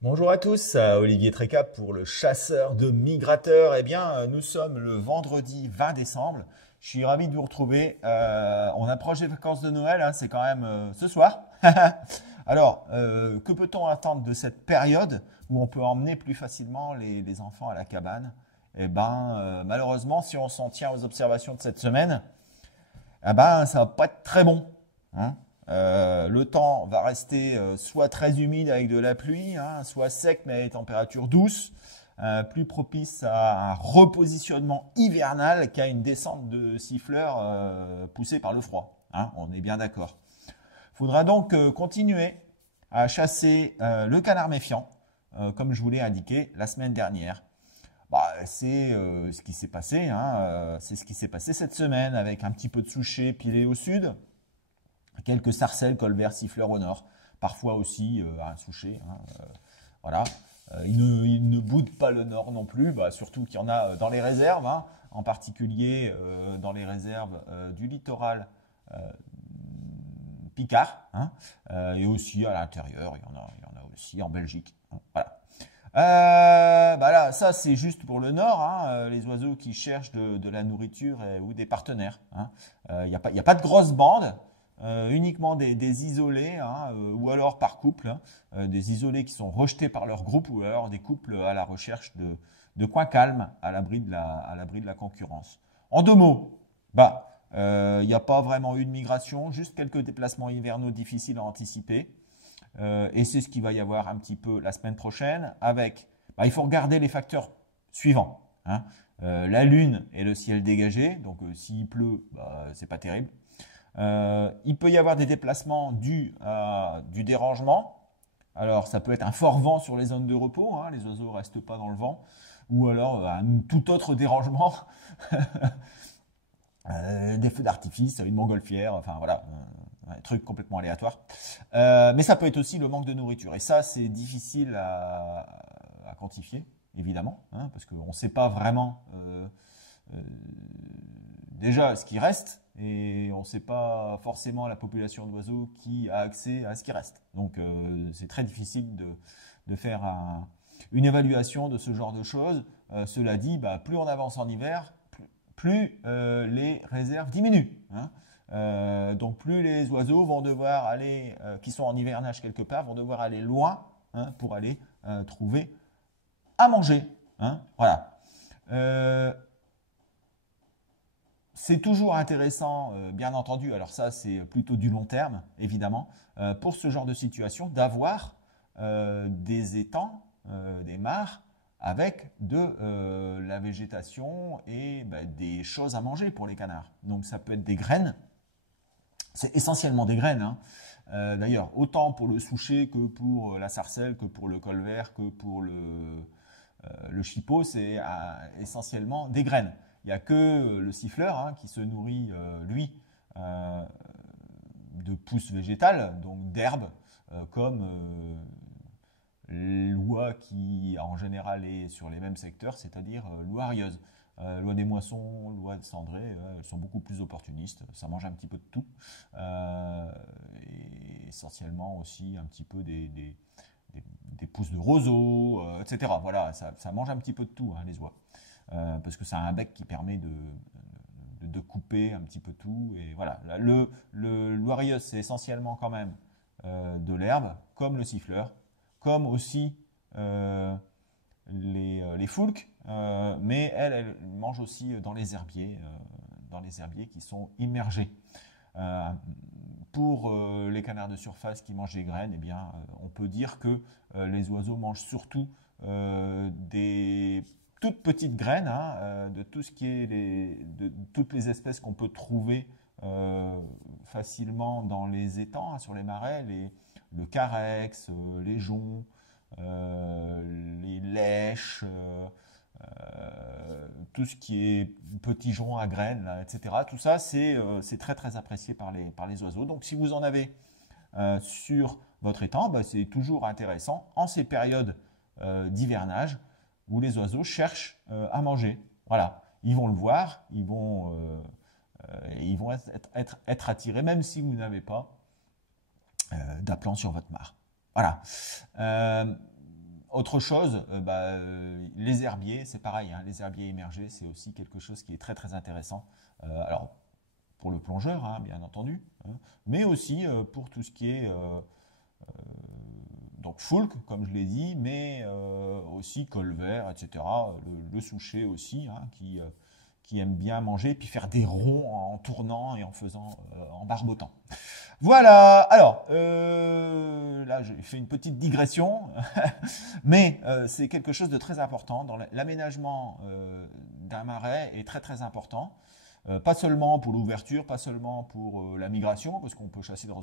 Bonjour à tous, Olivier Tréca pour le chasseur de migrateurs. Eh bien, nous sommes le vendredi 20 décembre. Je suis ravi de vous retrouver. On approche des vacances de Noël, hein, c'est quand même ce soir. Alors, que peut-on attendre de cette période où on peut emmener plus facilement les enfants à la cabane? Eh ben, malheureusement, si on s'en tient aux observations de cette semaine, ah ben, ça va pas être très bon, hein. Le temps va rester soit très humide avec de la pluie, hein, soit sec mais à des températures douces, plus propice à un repositionnement hivernal qu'à une descente de siffleurs poussée par le froid, hein, on est bien d'accord. Il faudra donc continuer à chasser le canard méfiant, comme je vous l'ai indiqué la semaine dernière. Bah, c'est ce qui s'est passé, hein, c'est ce qui s'est passé cette semaine avec un petit peu de souchet pilé au sud, quelques sarcelles, colverts, siffleurs au nord, parfois aussi un souchet, hein, voilà. Il ne boude pas le nord non plus, bah, surtout qu'il y en a dans les réserves, hein, en particulier dans les réserves du littoral Picard, hein, et aussi à l'intérieur, il y en a aussi en Belgique, hein, voilà. Bah là, ça c'est juste pour le nord, hein, les oiseaux qui cherchent de la nourriture ou des partenaires, hein. Y a pas de grosses bandes, uniquement des isolés, hein, ou alors par couple, hein, des isolés qui sont rejetés par leur groupe ou alors des couples à la recherche de coins calmes à l'abri de la concurrence. En deux mots, bah, il n'y a pas vraiment eu de migration, juste quelques déplacements hivernaux difficiles à anticiper. Et c'est ce qu'il va y avoir un petit peu la semaine prochaine avec, bah, il faut regarder les facteurs suivants, hein. La lune et le ciel dégagé, donc s'il pleut, bah, c'est pas terrible. Il peut y avoir des déplacements dus à du dérangement. Alors ça peut être un fort vent sur les zones de repos, hein, les oiseaux ne restent pas dans le vent, ou alors un tout autre dérangement, des feux d'artifice, une montgolfière, enfin voilà, un truc complètement aléatoire. Mais ça peut être aussi le manque de nourriture. Et ça, c'est difficile à quantifier, évidemment, hein, parce qu'on ne sait pas vraiment euh, déjà ce qui reste, et on ne sait pas forcément la population d'oiseaux qui a accès à ce qui reste. Donc c'est très difficile de faire une évaluation de ce genre de choses. Cela dit, bah, plus on avance en hiver, plus les réserves diminuent, hein. Donc plus les oiseaux vont devoir aller, qui sont en hivernage quelque part, vont devoir aller loin, hein, pour aller trouver à manger, hein, voilà. Euh, c'est toujours intéressant, bien entendu, alors ça c'est plutôt du long terme, évidemment, pour ce genre de situation, d'avoir des étangs, des mares, avec de la végétation et bah, des choses à manger pour les canards. Donc ça peut être des graines, c'est essentiellement des graines, hein. D'ailleurs, autant pour le souchet que pour la sarcelle, que pour le colvert, que pour le chipot, c'est essentiellement des graines. Il n'y a que le siffleur, hein, qui se nourrit, lui, euh, de pousses végétales, donc d'herbes, comme l'oie qui en général est sur les mêmes secteurs, c'est-à-dire l'oie arieuse. L'oie des moissons, l'oie de cendrée, elles sont beaucoup plus opportunistes, ça mange un petit peu de tout, et essentiellement aussi un petit peu des pousses de roseau, etc. Voilà, ça mange un petit peu de tout, hein, les oies. Parce que ça a un bec qui permet de couper un petit peu tout. Et voilà, l'oreilleuse, c'est essentiellement quand même de l'herbe, comme le siffleur, comme aussi les foulques, mais elle mange aussi dans les herbiers qui sont immergés. Euh, pour les canards de surface qui mangent des graines, eh bien, on peut dire que les oiseaux mangent surtout des toutes petites graines, hein, de tout ce qui est de toutes les espèces qu'on peut trouver facilement dans les étangs, hein, sur les marais, le carex, les joncs, les lèches, tout ce qui est petits joncs à graines, là, etc. Tout ça, c'est très très apprécié par les oiseaux. Donc si vous en avez sur votre étang, bah, c'est toujours intéressant en ces périodes d'hivernage où les oiseaux cherchent à manger. Voilà, ils vont le voir, ils vont être attirés, même si vous n'avez pas d'appelant sur votre mare. Voilà. autre chose, les herbiers, c'est pareil, hein, les herbiers émergés, c'est aussi quelque chose qui est très très intéressant. Alors, pour le plongeur, hein, bien entendu, hein, mais aussi pour tout ce qui est donc foulque, comme je l'ai dit, mais aussi colvert, etc. Le souchet aussi, hein, qui aime bien manger, puis faire des ronds en tournant et en faisant, en barbotant. Voilà, alors, là j'ai fait une petite digression, mais c'est quelque chose de très important. Dans l'aménagement d'un marais est très très important. Pas seulement pour l'ouverture, pas seulement pour la migration, parce qu'on peut chasser dans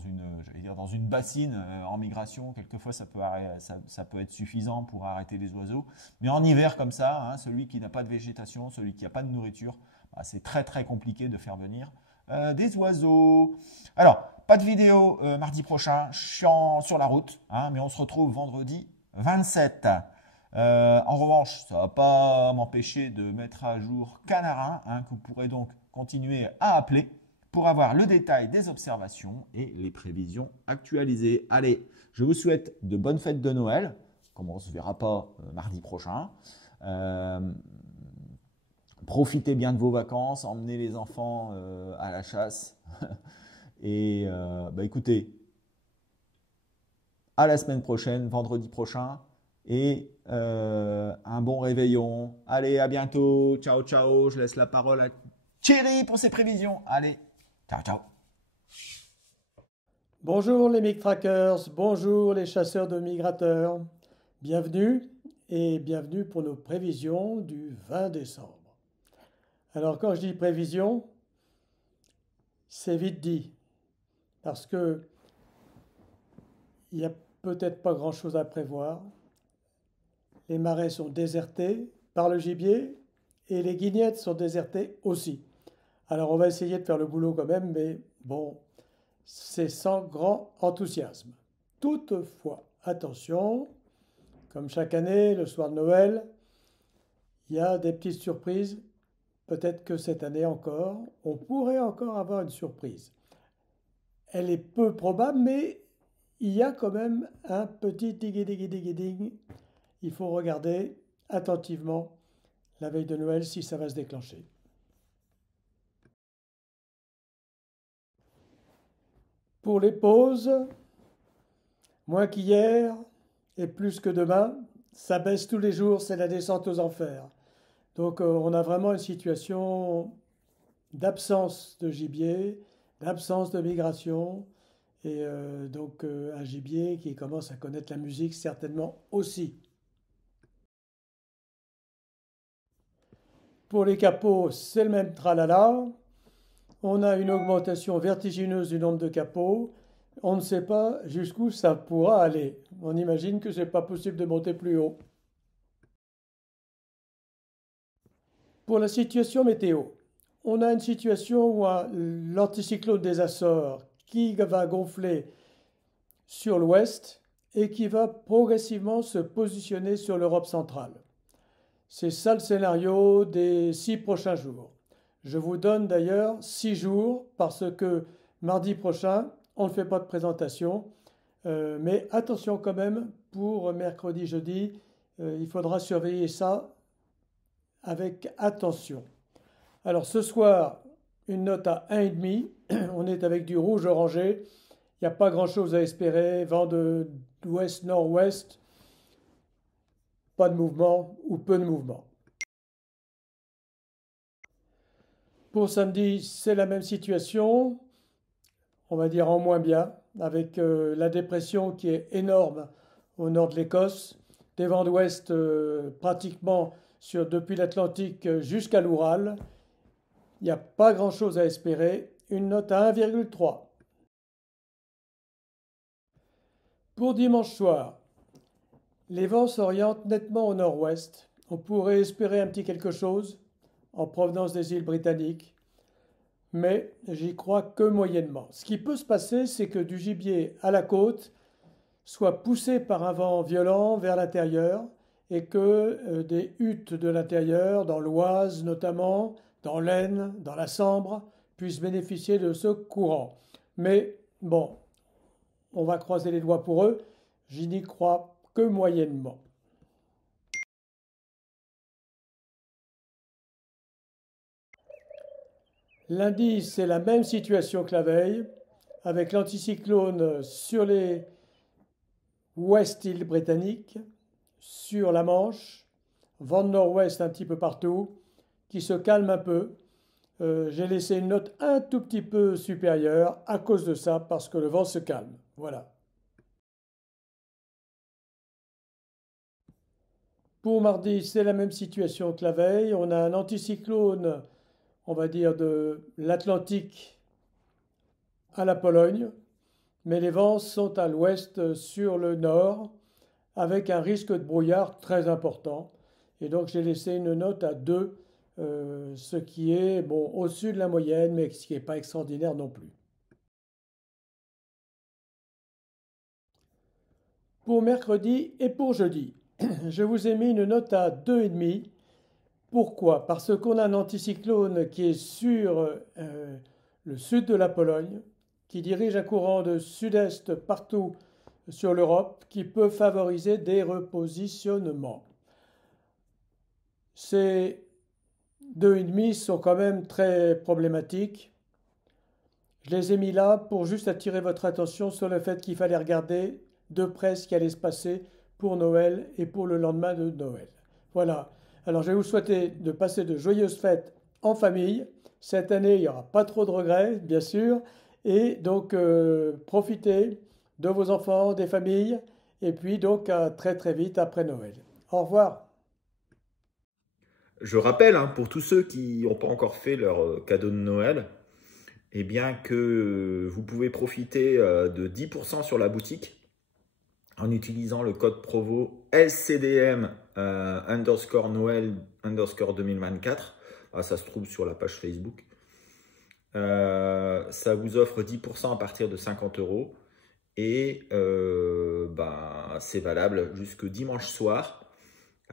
une bassine en migration, quelquefois ça peut être suffisant pour arrêter les oiseaux. Mais en hiver comme ça, hein, celui qui n'a pas de végétation, celui qui n'a pas de nourriture, bah, c'est très très compliqué de faire venir des oiseaux. Alors, pas de vidéo mardi prochain, je suis sur la route, hein, mais on se retrouve vendredi 27. En revanche, ça ne va pas m'empêcher de mettre à jour Canarin, hein, que vous pourrez donc continuer à appeler pour avoir le détail des observations et les prévisions actualisées. Allez, je vous souhaite de bonnes fêtes de Noël, comme on ne se verra pas mardi prochain. Profitez bien de vos vacances, emmenez les enfants à la chasse. Et écoutez, à la semaine prochaine, vendredi prochain. Et un bon réveillon. Allez, à bientôt. Ciao, ciao. Je laisse la parole à Thierry pour ses prévisions. Allez, ciao, ciao. Bonjour les MigTrackers, bonjour les chasseurs de migrateurs. Bienvenue et bienvenue pour nos prévisions du 20 décembre. Alors quand je dis prévision, c'est vite dit parce que il n'y a peut-être pas grand-chose à prévoir. Les marais sont désertés par le gibier et les guignettes sont désertées aussi. Alors on va essayer de faire le boulot quand même, mais bon, c'est sans grand enthousiasme. Toutefois, attention, comme chaque année, le soir de Noël, il y a des petites surprises. Peut-être que cette année encore, on pourrait encore avoir une surprise. Elle est peu probable, mais il y a quand même un petit ding. Il faut regarder attentivement la veille de Noël si ça va se déclencher. Pour les pauses, moins qu'hier et plus que demain, ça baisse tous les jours, c'est la descente aux enfers. Donc on a vraiment une situation d'absence de gibier, d'absence de migration, et donc un gibier qui commence à connaître la musique certainement aussi. Pour les capots, c'est le même tralala. On a une augmentation vertigineuse du nombre de capots. On ne sait pas jusqu'où ça pourra aller. On imagine que ce n'est pas possible de monter plus haut. Pour la situation météo, on a une situation où l'anticyclone des Açores qui va gonfler sur l'ouest et qui va progressivement se positionner sur l'Europe centrale. C'est ça le scénario des 6 prochains jours. Je vous donne d'ailleurs 6 jours parce que mardi prochain, on ne fait pas de présentation. Mais attention quand même, pour mercredi, jeudi, il faudra surveiller ça avec attention. Alors ce soir, une note à 1,5. On est avec du rouge orangé. Il n'y a pas grand-chose à espérer. Vent de ouest-nord-ouest. Pas de mouvement ou peu de mouvement. Pour samedi, c'est la même situation. On va dire en moins bien, avec la dépression qui est énorme au nord de l'Écosse. Des vents d'ouest pratiquement depuis l'Atlantique jusqu'à l'Oural. Il n'y a pas grand-chose à espérer. Une note à 1,3. Pour dimanche soir, les vents s'orientent nettement au nord-ouest. On pourrait espérer un petit quelque chose en provenance des îles britanniques, mais j'y crois que moyennement. Ce qui peut se passer, c'est que du gibier à la côte soit poussé par un vent violent vers l'intérieur et que des huttes de l'intérieur, dans l'Oise notamment, dans l'Aisne, dans la Sambre, puissent bénéficier de ce courant. Mais bon, on va croiser les doigts pour eux, j'y n'y crois que moyennement. Lundi, c'est la même situation que la veille, avec l'anticyclone sur les ouest-îles britanniques, sur la Manche, vent de nord-ouest un petit peu partout, qui se calme un peu. J'ai laissé une note un tout petit peu supérieure à cause de ça, parce que le vent se calme. Voilà. Pour mardi, c'est la même situation que la veille. On a un anticyclone, on va dire, de l'Atlantique à la Pologne, mais les vents sont à l'ouest sur le nord, avec un risque de brouillard très important. Et donc j'ai laissé une note à 2, ce qui est bon, au-dessus de la moyenne, mais ce qui n'est pas extraordinaire non plus. Pour mercredi et pour jeudi, je vous ai mis une note à 2,5. Pourquoi? Parce qu'on a un anticyclone qui est sur le sud de la Pologne, qui dirige un courant de sud-est partout sur l'Europe, qui peut favoriser des repositionnements. Ces 2,5 sont quand même très problématiques. Je les ai mis là pour juste attirer votre attention sur le fait qu'il fallait regarder de près ce qui allait se passer pour Noël et pour le lendemain de Noël. Voilà. Alors je vais vous souhaiter de passer de joyeuses fêtes en famille. Cette année, il n'y aura pas trop de regrets, bien sûr. Et donc, profitez de vos enfants, des familles. Et puis donc, à très très vite après Noël. Au revoir. Je rappelle, hein, pour tous ceux qui n'ont pas encore fait leur cadeau de Noël, eh bien que vous pouvez profiter de 10% sur la boutique en utilisant le code promo LCDM underscore Noël underscore 2024. Ah, ça se trouve sur la page Facebook. Ça vous offre 10% à partir de 50 € et c'est valable jusque dimanche soir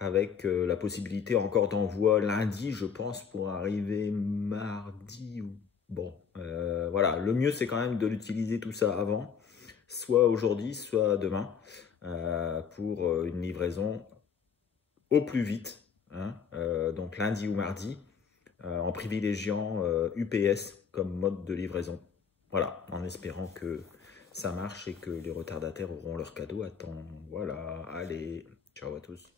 avec la possibilité encore d'envoi lundi, je pense, pour arriver mardi. Bon, voilà, le mieux c'est quand même de l'utiliser tout ça avant, soit aujourd'hui, soit demain, pour une livraison au plus vite, hein, donc lundi ou mardi, en privilégiant UPS comme mode de livraison. Voilà, en espérant que ça marche et que les retardataires auront leur cadeau à temps. Voilà, allez, ciao à tous.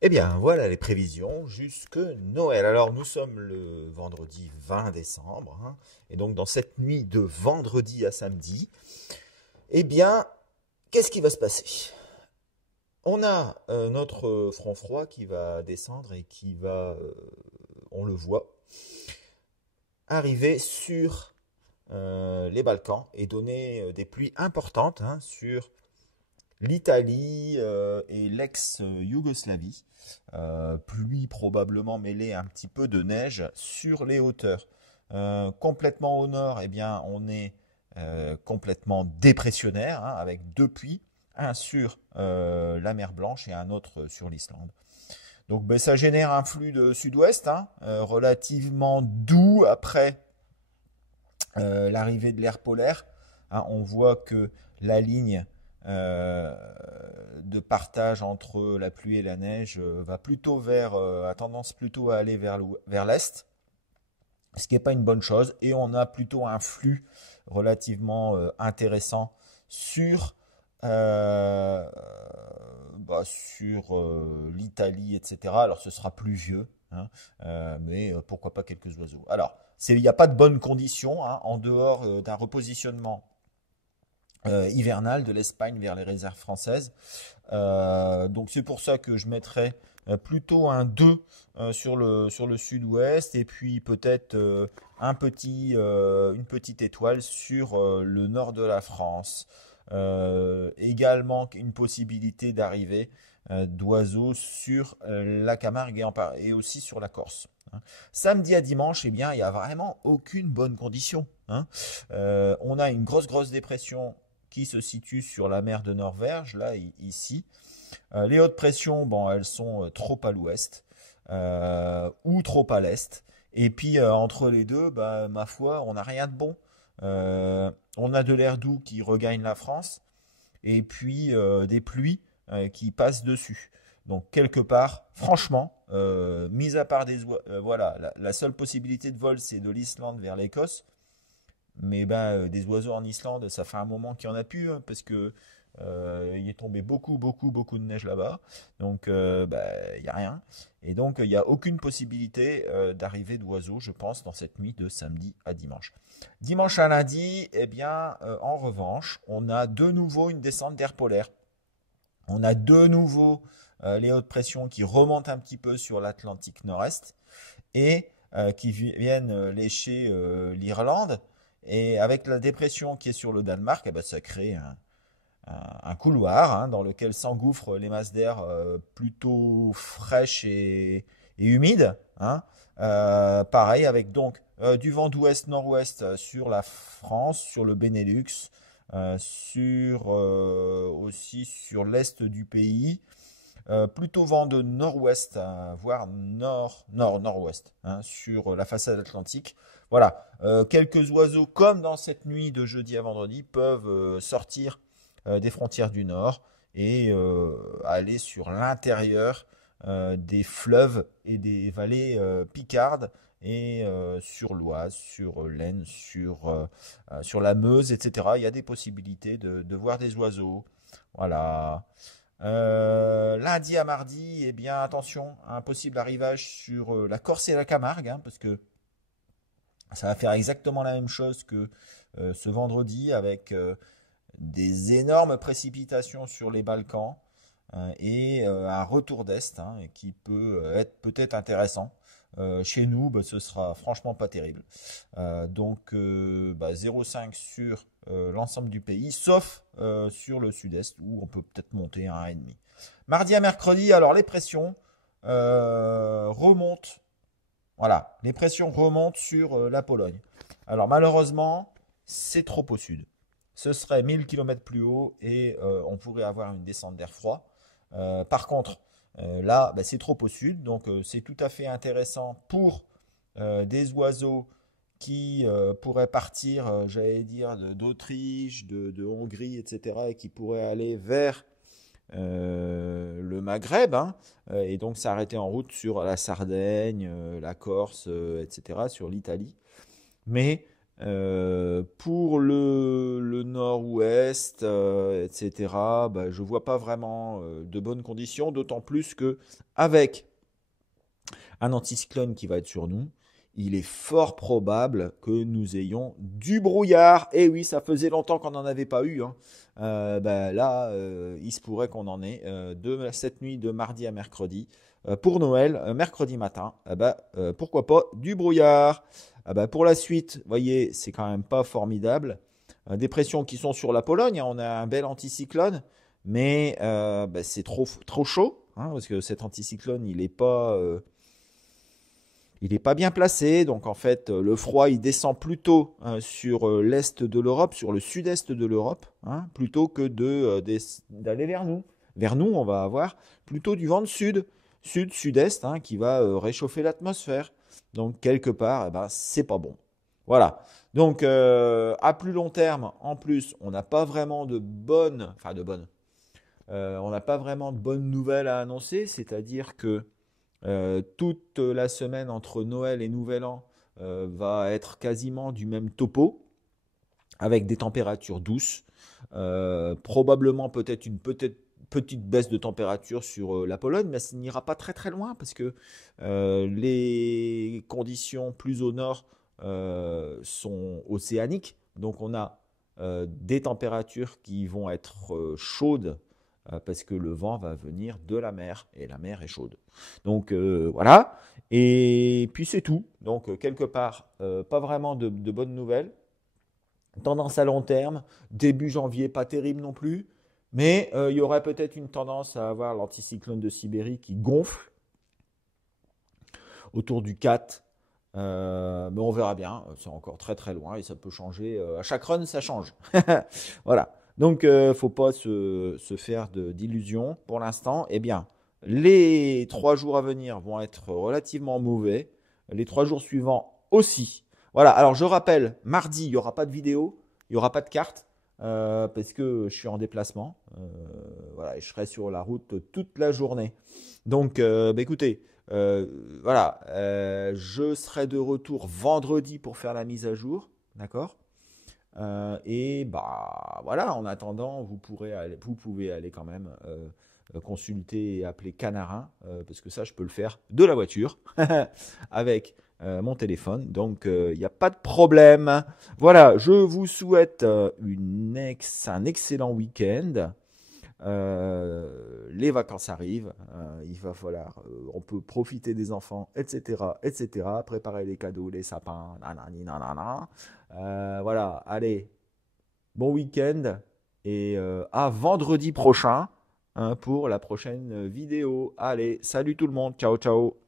Eh bien, voilà les prévisions jusque Noël. Alors, nous sommes le vendredi 20 décembre, hein, et donc dans cette nuit de vendredi à samedi, eh bien, qu'est-ce qui va se passer? On a notre front froid qui va descendre et qui va, on le voit, arriver sur les Balkans et donner des pluies importantes, hein, sur l'Italie et l'ex-Yougoslavie. Pluie probablement mêlée un petit peu de neige sur les hauteurs. Complètement au nord, eh bien, on est complètement dépressionnaire, hein, avec 2 puits, un sur la mer Blanche et un autre sur l'Islande. Donc ça génère un flux de sud-ouest, hein, relativement doux après l'arrivée de l'air polaire. Hein, on voit que la ligne de partage entre la pluie et la neige va plutôt a tendance plutôt à aller vers l'est, ce qui n'est pas une bonne chose, et on a plutôt un flux relativement intéressant sur l'Italie, etc. Alors ce sera pluvieux, hein, mais pourquoi pas quelques oiseaux. Alors, il n'y a pas de bonnes conditions, hein, en dehors d'un repositionnement hivernal de l'Espagne vers les réserves françaises. Donc c'est pour ça que je mettrais plutôt un 2 sur le sud-ouest et puis peut-être une petite étoile sur le nord de la France. Également une possibilité d'arrivée d'oiseaux sur la Camargue et aussi sur la Corse. Hein. Samedi à dimanche, eh bien, il n'y a vraiment aucune bonne condition. Hein. On a une grosse dépression qui se situe sur la mer de Norvège, là, ici. Les hautes pressions, bon, elles sont trop à l'ouest ou trop à l'est. Et puis, entre les deux, ma foi, on n'a rien de bon. On a de l'air doux qui regagne la France et puis des pluies qui passent dessus. Donc quelque part, franchement, mis à part voilà, la seule possibilité de vol, c'est de l'Islande vers l'Écosse. Mais ben, des oiseaux en Islande, ça fait un moment qu'il n'y en a plus, hein, parce que il est tombé beaucoup, beaucoup, beaucoup de neige là-bas. Donc, il n'y a rien. Et donc, il n'y a aucune possibilité d'arrivée d'oiseaux, je pense, dans cette nuit de samedi à dimanche. Dimanche à lundi, eh bien, en revanche, on a de nouveau une descente d'air polaire. On a de nouveau les hautes pressions qui remontent un petit peu sur l'Atlantique Nord-Est et qui viennent lécher l'Irlande. Et avec la dépression qui est sur le Danemark, eh ben, ça crée un couloir, hein, dans lequel s'engouffrent les masses d'air plutôt fraîches et humides, hein. Pareil avec donc du vent d'ouest-nord-ouest sur la France, sur le Benelux, aussi sur l'est du pays. Plutôt vent de nord-ouest, voire nord-nord-ouest, hein, sur la façade atlantique. Voilà, quelques oiseaux, comme dans cette nuit de jeudi à vendredi, peuvent sortir des frontières du nord et aller sur l'intérieur des fleuves et des vallées picardes et sur l'Oise, sur l'Aisne, sur la Meuse, etc. Il y a des possibilités de voir des oiseaux. Voilà. Lundi à mardi, eh bien attention, un possible arrivage sur la Corse et la Camargue, hein, parce que ça va faire exactement la même chose que ce vendredi avec des énormes précipitations sur les Balkans et un retour d'Est, hein, qui peut être peut-être intéressant. Chez nous, ce sera franchement pas terrible. Donc 0,5 sur l'ensemble du pays, sauf sur le sud-est où on peut peut-être monter à 1,5. Mardi à mercredi, alors les pressions remontent. Voilà, les pressions remontent sur la Pologne. Alors malheureusement, c'est trop au sud. Ce serait 1000 km plus haut et on pourrait avoir une descente d'air froid. Par contre, là, c'est trop au sud, donc c'est tout à fait intéressant pour des oiseaux qui pourraient partir, j'allais dire, d'Autriche, de Hongrie, etc., et qui pourraient aller vers le Maghreb, hein, et donc s'arrêter en route sur la Sardaigne, la Corse, etc., sur l'Italie. Mais pour le nord-ouest, etc., je ne vois pas vraiment de bonnes conditions, d'autant plus que avec un anticyclone qui va être sur nous, il est fort probable que nous ayons du brouillard. Et oui, ça faisait longtemps qu'on n'en avait pas eu, hein. Là, il se pourrait qu'on en ait de cette nuit de mardi à mercredi. Pour Noël, mercredi matin, pourquoi pas du brouillard. Pour la suite, vous voyez, c'est quand même pas formidable. Des pressions qui sont sur la Pologne, hein, on a un bel anticyclone, mais c'est trop chaud, hein, parce que cet anticyclone, il n'est pas bien placé. Donc en fait, le froid, il descend plutôt sur l'est de l'Europe, sur le sud-est de l'Europe, hein, plutôt que d'aller vers nous. Vers nous, on va avoir plutôt du vent de sud-est, hein, qui va réchauffer l'atmosphère. Donc quelque part, c'est pas bon. Voilà. Donc à plus long terme, en plus, on n'a pas vraiment on n'a pas vraiment de bonnes nouvelles à annoncer. C'est-à-dire que toute la semaine entre Noël et Nouvel An va être quasiment du même topo, avec des températures douces, probablement peut-être une petite baisse de température sur la Pologne, mais ça n'ira pas très très loin parce que les conditions plus au nord sont océaniques. Donc on a des températures qui vont être chaudes parce que le vent va venir de la mer et la mer est chaude. Donc voilà, et puis c'est tout. Donc quelque part, pas vraiment de bonnes nouvelles. Tendance à long terme, début janvier, pas terrible non plus. Mais il y aurait peut-être une tendance à avoir l'anticyclone de Sibérie qui gonfle autour du 4. Mais on verra bien, c'est encore très très loin et ça peut changer. À chaque run, ça change. Voilà. Donc, faut pas se faire d'illusions pour l'instant. Eh bien, les 3 jours à venir vont être relativement mauvais. Les 3 jours suivants aussi. Voilà. Alors, je rappelle, mardi, il n'y aura pas de vidéo, il n'y aura pas de carte. parce que je suis en déplacement. Voilà, et je serai sur la route toute la journée. Donc, écoutez, voilà, je serai de retour vendredi pour faire la mise à jour, d'accord? Et bah voilà, en attendant, vous pouvez aller quand même consulter et appeler Canarin, parce que ça, je peux le faire de la voiture avec mon téléphone. Donc, il n'y a pas de problème. Voilà, je vous souhaite un excellent week-end. Les vacances arrivent, il va falloir, on peut profiter des enfants, etc., etc., préparer les cadeaux, les sapins, nanani, nanana. Voilà, allez, bon week-end et à vendredi prochain hein, pour la prochaine vidéo. Allez, salut tout le monde, ciao ciao.